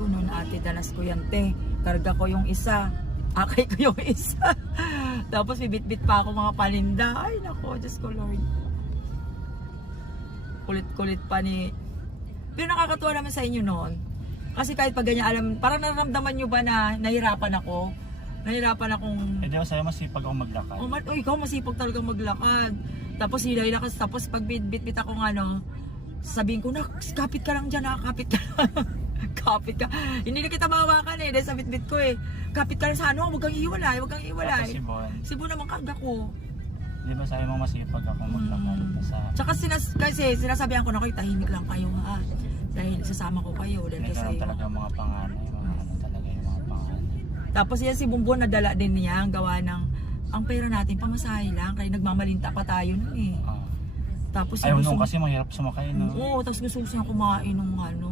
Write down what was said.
ko noon, ate, dalas ko yan, te. Karga ko yung isa. Akay ko yung isa. Tapos bibit-bit pa ako mga paninda. Ay, nako, Diyos ko, Lord. Kulit-kulit pa ni... Pero nakakatuwa naman sa inyo noon. Kasi kahit pag ganyan, alam, parang nararamdaman nyo ba na nahirapan ako? Nahirapan akong... Hindi ako sa'yo, masipag ako maglakad. Oh, ikaw masipag talaga maglakad. Tapos hilay-lakas, tapos pag bit-bit akong ano, sabihin ko, kapit ka lang dyan, kapit ka lang. Kapit ka. Hindi na kita mahawakan dahil sa bit-bit ko Kapit ka lang sa ano, huwag kang iwalay, huwag kang iwalay. Tapos si Bon naman karga ko. Di ba sa'yo mo masipag ako maglakad? Tsaka kasi sinasabihan ko na kayo, tahimik lang kayo ha. Dahil sasama ko kayo. Dahil Ito kasi lang talaga yung mga panganay. Mga ano talaga yung mga panganay. tapos yan si Bumbon, nadala din niya ang gawa ng ang pera natin pamasahe lang kaya nagmamalinta pa tayo nun Ah. Tapos Ayaw nung kasi mahirap sumakay, no? Oo, tapos gusto niya kumain ng ano